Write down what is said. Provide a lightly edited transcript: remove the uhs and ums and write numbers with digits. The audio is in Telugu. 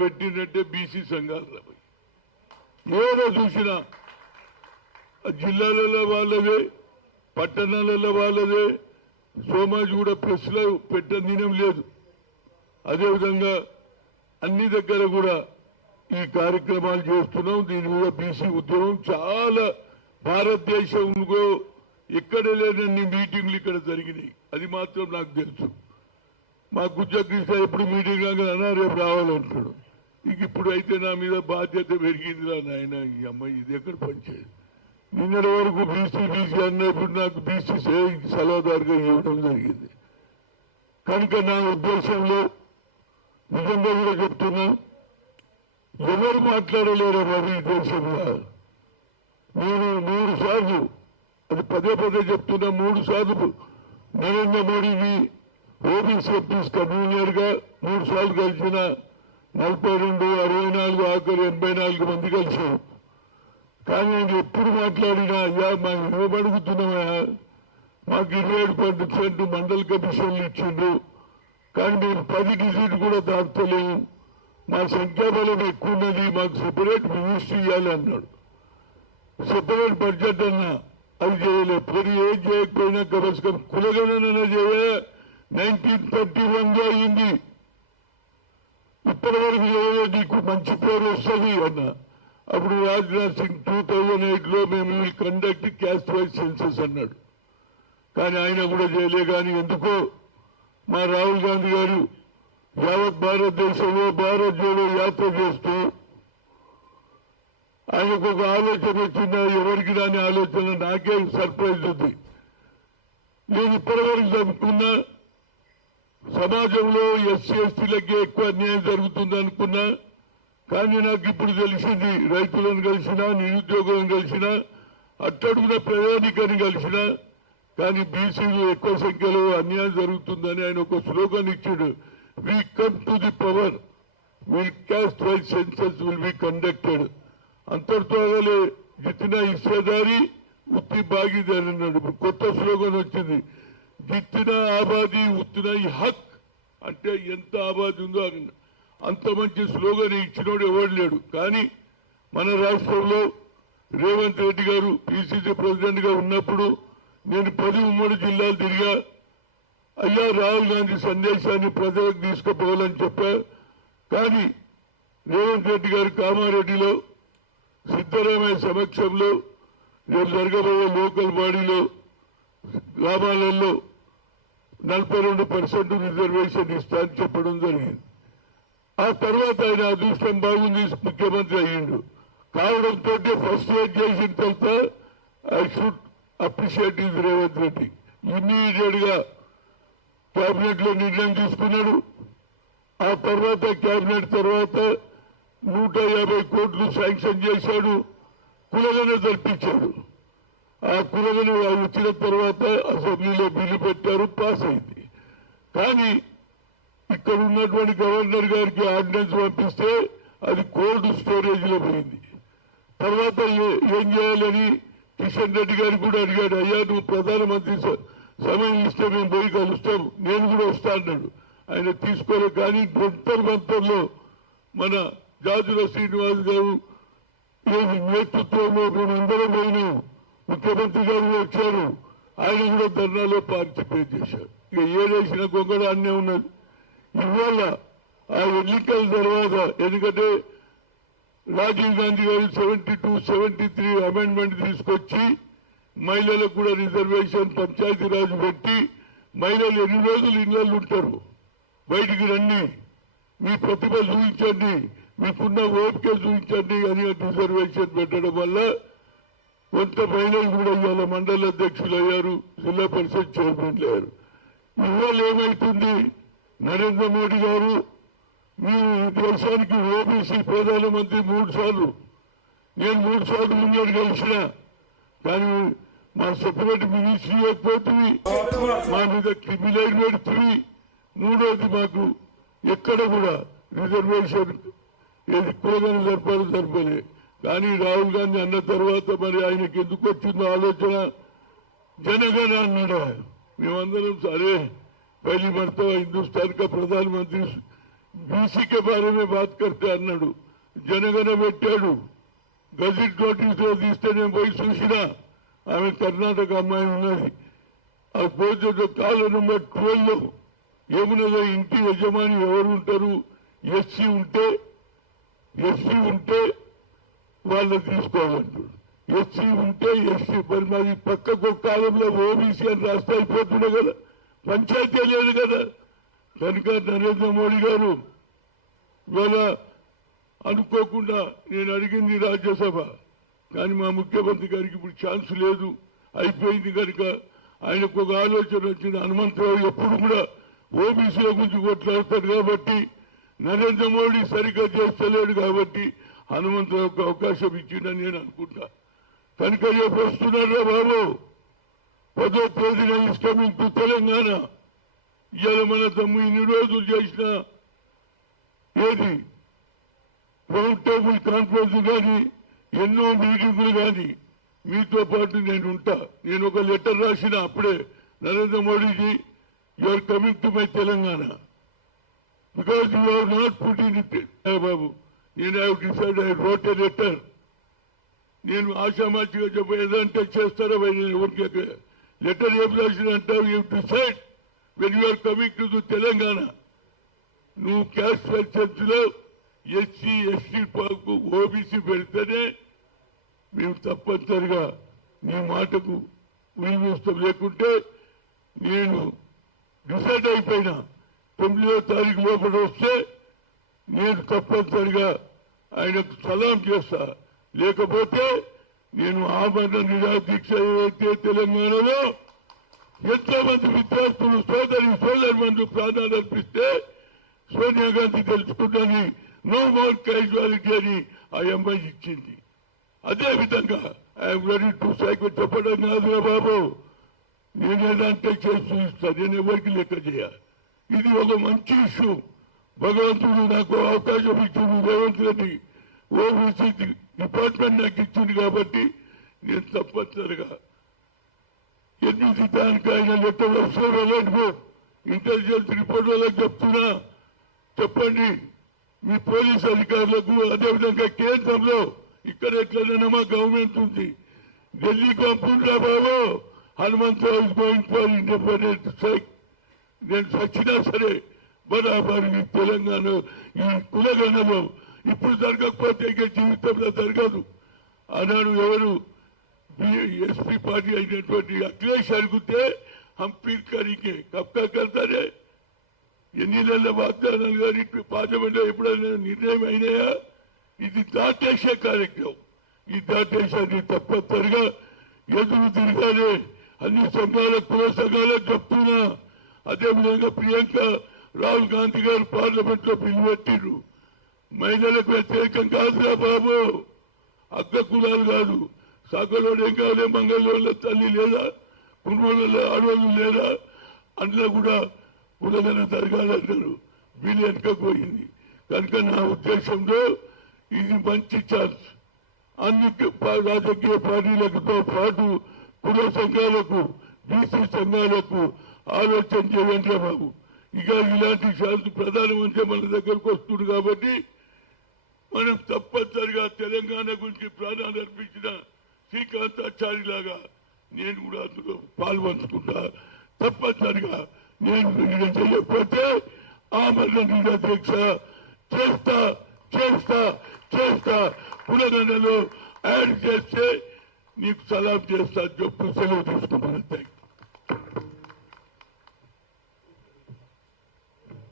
పెట్టినట్టే బీసీ సంఘాలు ఏదో చూసినా జిల్లాలలో వాళ్ళదే, పట్టణాలలో వాళ్ళదే, సోమాజిగూడ ప్రెస్ లో పెట్టడం లేదు. అదేవిధంగా అన్ని దగ్గర కూడా ఈ కార్యక్రమాలు చేస్తున్నాం. దీని మీద బీసీ ఉద్యమం చాలా భారతదేశంలో ఎక్కడ లేనన్ని మీటింగ్లు ఇక్కడ జరిగినాయి. అది మాత్రం నాకు తెలుసు. మా గుజ్జకృష్ణ ఎప్పుడు మీటింగ్ లాగా రేపు రావాలంటాడు. ఇప్పుడు అయితే నా మీద బాధ్యత పెరిగిందిరా నాయన, ఈ అమ్మాయి ఇది ఎక్కడ పనిచేయదు. నిన్నటి వరకు బీసీ అన్నప్పుడు నాకు బీసీ సలహాదారుగా ఇవ్వడం జరిగింది. కనుక నా ఉద్దేశంలో నిజంగా కూడా చెప్తున్నా, ఎవరు మాట్లాడలేరు బాబు ఈ దేశంలో. నేను 3 సార్లు, అది పదే చెప్తున్నా, 3 సార్లు నరేంద్ర మోడీని ఓబీసీ ఎంపీస్ కన్వీనర్ గా 3 సార్లు కలిసిన 42, 64, ఆఖరి 84 మంది కలిసాం. కానీ నేను ఎప్పుడు మాట్లాడినా అయ్యా మేము ఏమడుగుతున్నామా, మాకు 27% మండల కమిషన్లు ఇచ్చిండ్రు, కానీ మేము 10 డిజిట్ కూడా దాటలేము, మా సంఖ్యాబలం ఎక్కువ ఉన్నది, మాకు సెపరేట్ మినిస్ట్రీ ఇవ్వాలి అన్నాడు. సెపరేట్ బడ్జెట్ అన్నా అది చేయలేదు. పోనీ ఏం చేయకపోయినా కమస్కం కులగణన చేయ 1931 అయింది. ఇప్పటి వరకు చేయలేదు, నీకు మంచి పేరు వస్తుంది అన్న. అప్పుడు రాజ్నాథ్ సింగ్ 2008లో మేము కండక్ట్ క్యాస్ట్ వైజ్ సెన్సస్ అన్నాడు. కానీ ఆయన కూడా చేయలే. కానీ ఎందుకో మా రాహుల్ గాంధీ గారు యావత్ భారతదేశంలో భారత్ జోడో యాత్ర చేస్తూ ఆయనకు ఒక ఆలోచన వచ్చిందా, ఎవరికి రాని ఆలోచన. నాకే సర్ప్రైజ్ ఉంది. నేను ఇప్పటివరకు చదువుకున్నా సమాజంలో ఎస్సీ ఎస్టీలకి ఎక్కువ అన్యాయం జరుగుతుంది అనుకున్నా. కానీ నాకు ఇప్పుడు తెలిసింది, రైతులను కలిసినా, నిరుద్యోగులను కలిసినా, అట్టడుగున ప్రయాణికాన్ని కలిసినా, కానీ బీసీలు ఎక్కువ సంఖ్యలో అన్యాయం జరుగుతుందని ఆయన ఒక స్లోగన్ ఇచ్చాడు. We come to the power, will caste wise census will be conducted. అంతటితో అగలే జిత్నా హిస్సేదారి ఉత్తి భాగీదారి అన్నాడు. ఇప్పుడు కొత్త స్లోగన్ వచ్చింది, జిత్నా ఆబాదీ ఉత్తినా హక్. అంటే ఎంత ఆబాదీ ఉందో అంత మంచి స్లోగన్ ఇచ్చినోడు ఎవరు లేడు. కానీ మన రాష్ట్రంలో రేవంత్ రెడ్డి గారు పిసిసి ప్రెసిడెంట్ గా ఉన్నప్పుడు నేను 10 ఉమ్మడి జిల్లాలు తిరిగా. అయ్యా రాహుల్ గాంధీ సందేశాన్ని ప్రజలకు తీసుకుపోవాలని చెప్పా. కానీ రేవంత్ రెడ్డి గారు కామారెడ్డిలో సిద్ధరామయ్య సమక్షంలో రేపు జరగబోయే లోకల్ బాడీలో గ్రామాలలో 42% రిజర్వేషన్ ఇస్తా అని చెప్పడం జరిగింది. ఆ తర్వాత ఆయన అదృష్టం బాగుంది, ముఖ్యమంత్రి అయ్యిండు. కావడంతో ఫస్ట్ ఏం చేసిన తర్వాత I should appreciate is Revanth Reddy. Immediate గా కేబినెట్ లో నిర్ణయం తీసుకున్నాడు. ఆ తర్వాత కేబినెట్ తర్వాత 150 కోట్లు శాంక్షన్ చేశాడు. కులగన జరిపించాడు. ఆ కులగన వచ్చిన తర్వాత అసెంబ్లీలో బిల్లు పెట్టారు, పాస్ అయింది. కానీ ఇక్కడ ఉన్నటువంటి గవర్నర్ గారికి ఆర్డినెన్స్ పంపిస్తే అది కోల్డ్ స్టోరేజ్ లో పోయింది. తర్వాత ఏం చేయాలని కిషన్ రెడ్డి గారికి కూడా అడిగాడు. అయ్యా నువ్వు ప్రధానమంత్రి సమయం ఇస్తే మేము పోయి కలుస్తాం, నేను కూడా వస్తా అన్నాడు. ఆయన తీసుకోలే. కానీ మంతర్లో మన జాజుల శ్రీనివాస్ గారు నేతృత్వంలో మేమందరం పోయినాం. ముఖ్యమంత్రి గారు వచ్చారు, ఆయన కూడా ధర్నాలో పార్టిసిపేట్ చేశారు. ఇక ఏదేసిన గొంగడ అన్నే ఉన్నది. ఇవాళ ఆ ఎన్నికల తర్వాత, ఎందుకంటే రాజీవ్ గాంధీ గారు 72, 73 అమెండ్మెంట్ తీసుకొచ్చి మహిళలకు కూడా రిజర్వేషన్ పంచాయతీరాజ్ పెట్టి మహిళలు ఎన్ని రోజులు ఇళ్లలో ఉంటారు, బయటికి రండి, మీ ప్రతిభ చూపించండి, మీకున్న ఓపిక చూపించండి అని రిజర్వేషన్ పెట్టడం వల్ల కొంత మహిళలు కూడా ఇవాళ మండల అధ్యక్షులు అయ్యారు, జిల్లా పరిషత్ చైర్మన్లు అయ్యారు. ఇవాళ ఏమైతుంది, నరేంద్ర మోడీ గారు మీ దేశానికి ఓబీసీ ప్రధానమంత్రి 3 సార్లు, నేను 3 సార్లు ముందు కలిసిన. కానీ మా సెపరేట్ మినిస్ట్రీ లేకపోతుంది, మా మీద క్రిమినల్ పెడుతుంది. మూడోది మాకు ఎక్కడ కూడా రిజర్వేషన్ ఏది కులగని జరపలే. కానీ రాహుల్ గాంధీ అన్న తర్వాత మరి ఆయనకి ఎందుకు వచ్చిందో ఆలోచన, జనగణ అన్నాడు. మేమందరం సరే पहली मरतबा हिंदुस्तान का प्रधानमंत्री బీసీ के बारे में बात करते అన్నాడు. జనగణ పెట్టాడు. గజెట్ నోటీస్ లో తీస్తే నేను పోయి చూసినా ఆమె కర్ణాటక అమ్మాయి ఉన్నది. ఆ పోతే కాలు నెంబర్ 12 లో ఏమున్నదో ఇంటి యజమాని ఎవరు ఉంటారు, ఎస్సీ ఉంటే వాళ్ళు తీసుకోవాలంటాడు. ఎస్సీ ఉంటే ఎస్సీ మరి మాది పక్కకు కాలంలో ఓబీసీ అని రాస్తే అయిపోతుండే కదా, పంచాయతీ లేదు కదా. కనుక నరేంద్ర మోడీ గారు ఇవాళ అనుకోకుండా నేను అడిగింది రాజ్యసభ, కానీ మా ముఖ్యమంత్రి గారికి ఇప్పుడు ఛాన్స్ లేదు, అయిపోయింది. కనుక ఆయనకు ఒక ఆలోచన వచ్చింది. హనుమంతరావు ఎప్పుడు కూడా ఓబీసీల గురించి కొట్లాడతాడు కాబట్టి, నరేంద్ర మోడీ సరిగ్గా చేస్తలేడు కాబట్టి హనుమంతరావుకు అవకాశం ఇచ్చిందని నేను అనుకుంటా. కనుక రేపు వస్తున్నారా బాబు, 10వ తేదీన ఈస్ కమింగ్ టు తెలంగాణ. ఇవాళ మన తమ్ము ఇన్ని రోజులు చేసిన ఏది రౌండ్ టేబుల్ కాన్ఫరెన్స్ కానీ ఎన్నో మీటింగులు కానీ మీతో పాటు నేను ఉంటా. నేను ఒక లెటర్ రాసిన అప్పుడే, Narendra Modiji you are coming to my Telangana because you are not put in it. బాబు నేను I decide I wrote a letter. నేను ఆశామాచిగా చెప్ప ఏదంటే చేస్తారో ఎవరికి లెటర్ ఏం రాసిన అంటావు, you decide when you are coming to Telangana. నువ్వు క్యాస్ట్ సెన్సెన్స్ లో ఎస్సీ ఎస్టీ ఓబీసీ పెడితేనే మేము తప్పనిసరిగా నీ మాటకు విలువిస్తాం. లేకుంటే నేను డిసైడ్ అయిపోయినా 9వ తారీఖు లోపల వస్తే నేను తప్పనిసరిగా ఆయనకు సలాం చేస్తా. లేకపోతే నేను ఆమరణ నిరాదీక్ష ఏదైతే తెలంగాణలో ఎంతో మంది విద్యార్థులు సోదరి ప్రాణాలు అర్పిస్తే సోనియా గాంధీ తెలుసుకున్నది నో మోర్ క్యాజువాలిటీ అని ఆ అమ్మాయి ఇచ్చింది. అదే విధంగా ఐఎమ్ రెడీ టు సైకిల్ చెప్పడం కాదురా బాబు, నేనేదంటే చేసి చూపిస్తాను. నేను ఎవరికి లెక్క చేయాలి. ఇది ఒక మంచి ఇష్యూ. భగవంతుడు నాకు అవకాశం ఇచ్చింది, రేవంత్ రెడ్డి ఓబీసీ డిపార్ట్మెంట్ నాకు ఇచ్చింది కాబట్టి నేను తప్పనిసరిగా ఎన్ని దానికి ఆయన లెటర్ వస్తే వెళ్ళదు. ఇంటెలిజెన్స్ రిపోర్ట్ వాళ్ళకి చెప్తున్నా, చెప్పండి మీ పోలీస్ అధికారులకు. అదేవిధంగా కేంద్రంలో ఇక్కడ ఎట్లైనా మా గవర్నమెంట్ ఉంది, ఢిల్లీకి పంపుండ్రా బాబు. Hanumantharao is going for independent strike. నేను సచ్చినా సరే బరాబర్ ఈ తెలంగాణ ఈ కులగణలో ఇప్పుడు జరగకపోతే ఇక జీవితంలో జరగదు. ఆనాడు ఎవరు ఎస్పీ పార్టీ అయినటువంటి అఖిలేష్ అడిగితే హమ్ పీర్ కరీకే కబ్కా కర్తారే. ఎన్ని నెలల వాగ్దానాలు కానీ పార్లమెంట్లో ఎప్పుడైనా నిర్ణయం అయినాయా? ఇది దాటేసే కార్యక్రమం. ఈ దాటేసాన్ని తప్పనిసరిగా ఎదురు తిరగాలి. అన్ని సంఘాల కుల సంఘాలకు చెప్తున్నా. అదేవిధంగా ప్రియాంక రాహుల్ గాంధీ గారు పార్లమెంట్ లో బిల్లు పెట్టిండ్రు. మహిళలకు వ్యతిరేకం కాదురా బాబు, అగ్ర కులాలు కాదు. సగలోడు ఏం కావాలి, మంగళోళ్ళ తల్లి లేదా, కుటుంబంలో ఆడవాళ్ళు లేదా, అందులో కూడా కులగన జరగాలంటారు. బిల్లు వెనుకపోయింది. కనుక నా ఉద్దేశంలో ఇది మంచి ఛాన్స్. అన్ని రాజకీయ పార్టీలతో పాటు కుల సంఘాలకు బీసీ సంఘాలకు ఆలోచన చేయండి బాబు. ఇక ఇలాంటి ఛాన్స్ ప్రధానమంత్రి మన దగ్గరకు వస్తుంది కాబట్టి మనం తప్పనిసరిగా తెలంగాణ గురించి ప్రాణాలు అర్పించిన శ్రీకాంతాచారి లాగా నేను కూడా అందులో పాల్పంచుకుంటా. తప్పనిసరిగా నేను చేయకపోతే ఆమరణ నిరాదీక్ష చేస్తా చేస్తా చేస్తా. కులగణలో యాడ్ చేస్తే నీకు సలాం చేస్తా చెప్పు సెలవు తీసుకుంటాను.